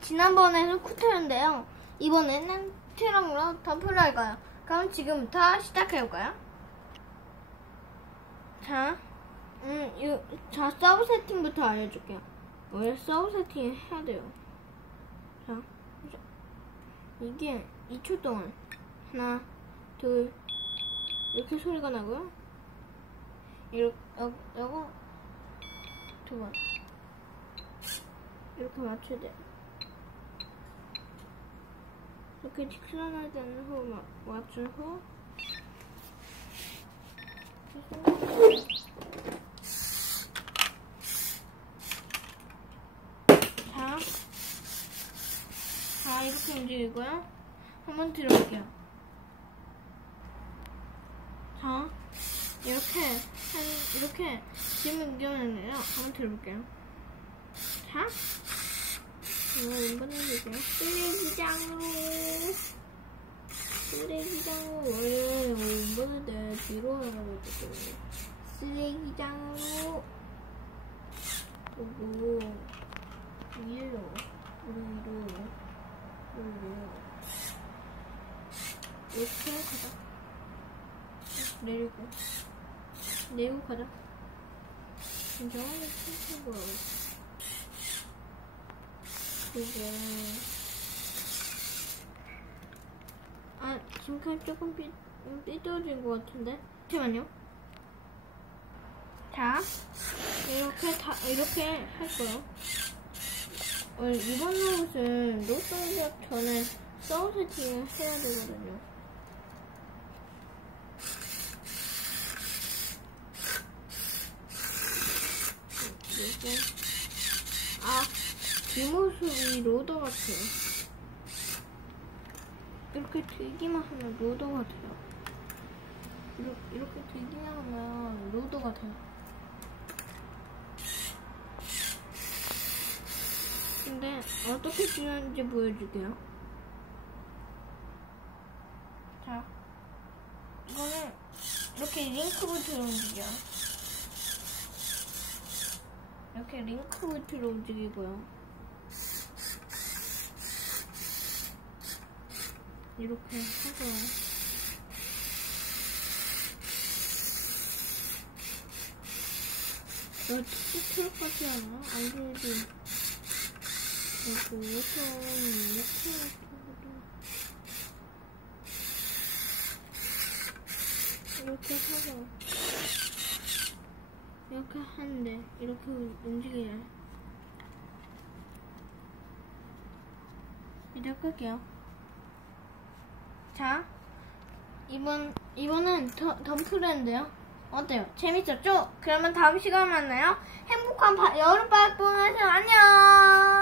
지난번에는 쿠트였는데요. 이번에는 트렁으로 덤프를 할 거예요. 그럼 지금부터 시작해볼까요? 자, 음, 요, 자, 서브 세팅부터 알려줄게요. 원래 서브 세팅 해야 돼요. 자, 자, 이게 2초 동안 하나, 둘, 이렇게 소리가 나고요. 이렇게, 요, 요거 두 번. 이렇게 맞춰야 돼요. 이렇게 직선하지 않는 후 마- 맞춘 후 자, 자 이렇게 움직이고요. 한번 들어볼게요. 자, 이렇게 한 이렇게 지금 움직이는데요. 한번 들어볼게요. 자. 이거 한번 해볼게요. 쓰레기장으로. 쓰레기장으로. 원래 원본인데 뒤로 해가지고. 쓰레기장으로. 그리고, 위로. 위로. 위로. 이렇게 가자. 내리고. 내리고 가자. 큰 거야. 그게 아 지금 조금 삐, 삐뚤어진 것 같은데? 잠시만요. 자 이렇게 다 이렇게 할 거예요. 어, 이번 로봇은 로봇 전에 서브 세팅을 해야 되거든요. 이렇게. 아 뒷모습이 로더 같아요. 이렇게 들기만 하면 로더 같아요. 이렇게, 이렇게 들기만 하면 로더 같아요. 근데 어떻게 지는지 보여줄게요. 자, 이거는 이렇게 링크부터 움직여요. 이렇게 링크부트로 움직이고요. 이렇게 해서 나 트럭 같지 않아? 안 그래도 그리고 우선 이렇게. 이렇게 해서 이렇게 하는데 이렇게 움직여요. 이렇게 할게요. 자, 이번 이번은 더, 덤프랜드요. 어때요? 재밌었죠? 그러면 다음 시간에 만나요. 행복한 바- 여름밤 보내세요. 안녕.